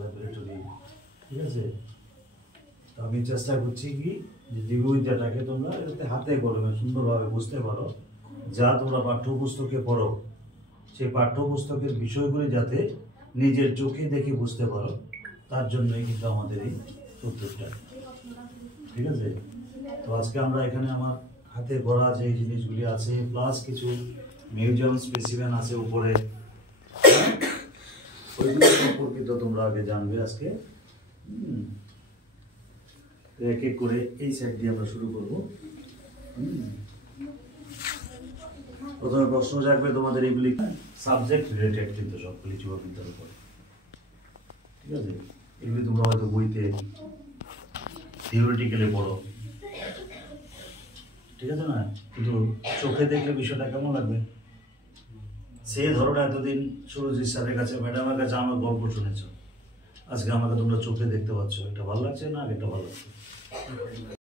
Laboratory, ঠিক আছে। তো আমি চেষ্টা করছি কি যে জীববিদ্যাটাকে তোমরা যাতে হাতে কলমে সুন্দরভাবে বুঝতে পারো, যা তোমরা পাঠ্যপুস্তকে পড়ো সেই পাঠ্যপুস্তকের বিষয়গুলি যাতে নিজের চোখে দেখে বুঝতে পারো, তার জন্যই কিন্তু আমাদের এই উদ্যোগটা, ঠিক আছে। তো আজকে আমরা এখানে আমার হাতে গড়া যে জিনিসগুলি আছে প্লাস কিছু মিউজিয়াম স্পেসিমেন আছে উপরে, ওইগুলো সম্পর্কিত তোমরা আগে জানবে আজকে। এক এক করে এই সাইড দিয়ে আমরা শুরু করব। প্রথমে প্রশ্ন জাগবে তোমাদের এইগুলি সাবজেক্ট রিলেটেড, কিন্তু সবগুলি জীববিদ্যার উপর, ঠিক আছে। এগুলি তোমরা হয়তো বইতে থিওরিটিক্যালি পড়ো, ঠিক আছে না, কিন্তু চোখে দেখলে বিষয়টা কেমন লাগবে। সে ধরো এতদিন সুরজিৎ স্যারের কাছে ম্যাডামের কাছে আমার গল্প শুনেছ, আজকে আমাকে তোমরা চোখে দেখতে পাচ্ছ, এটা ভালো লাগছে না, এটা ভালো লাগছে।